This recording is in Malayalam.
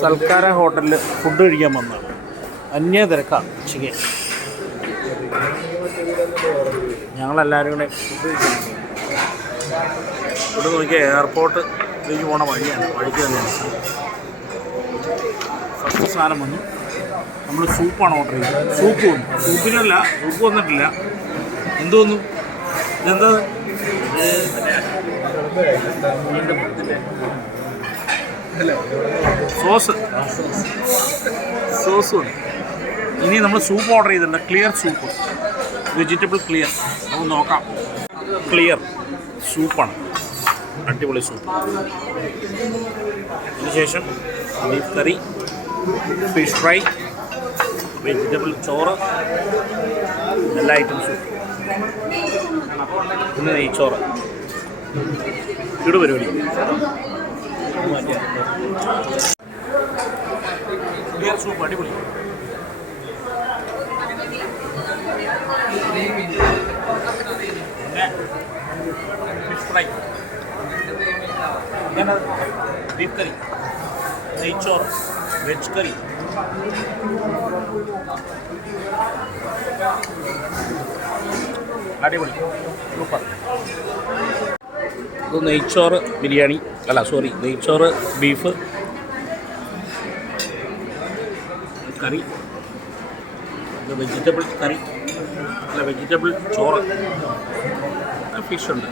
സൽക്കാര ഹോട്ടലിൽ ഫുഡ് കഴിക്കാൻ വന്നതാണ്. അന്യ തിരക്കാണ് ഉച്ചയ്ക്ക്. ഞങ്ങളെല്ലാവരും കൂടെ ഫുഡ് കഴിക്കാൻ ഇവിടെ നോക്കിയാൽ എയർപോർട്ടിലേക്ക് പോണ വഴിയാണ്. വഴിക്ക് തന്നെയാണ്. ഫസ്റ്റ് സാധനം വന്നു. നമ്മൾ സൂപ്പാണ് ഓർഡർ ചെയ്തത്. സൂപ്പ് വന്നു. സൂപ്പ് വന്നിട്ടില്ല. എന്ത് വന്നു? ഇതെന്താ? സോസ് വന്നു. ഇനി നമ്മൾ സൂപ്പ് ഓർഡർ ചെയ്തിട്ടുണ്ട്. Clear soup, vegetable clear. നമുക്ക് നോക്കാം. ക്ലിയർ സൂപ്പാണ്, അടിപൊളി സൂപ്പ്. അതിനുശേഷം ബീഫ് കറി, ഫിഷ് ഫ്രൈ, വെജിറ്റബിൾ ചോറ്, എല്ലാ ഐറ്റംസും. പിന്നെ നെയ്ച്ചോറ്. പരിപാടി. ക്ലിയർ സൂപ്പ് അടിപൊളി. ഫിഷ് ഫ്രൈ, ബീഫ് കറി, നെയ്ച്ചോറ്, വെജ് കറി. അടിപൊളി, സൂപ്പർ. ഇത് നെയ്ച്ചോറ് ബിരിയാണി, നെയ്ച്ചോറ് ബീഫ് കറി, ഇത് വെജിറ്റബിൾ കറി, വെജിറ്റബിൾ ചോറ്, ഫിഷ് ഉണ്ട്.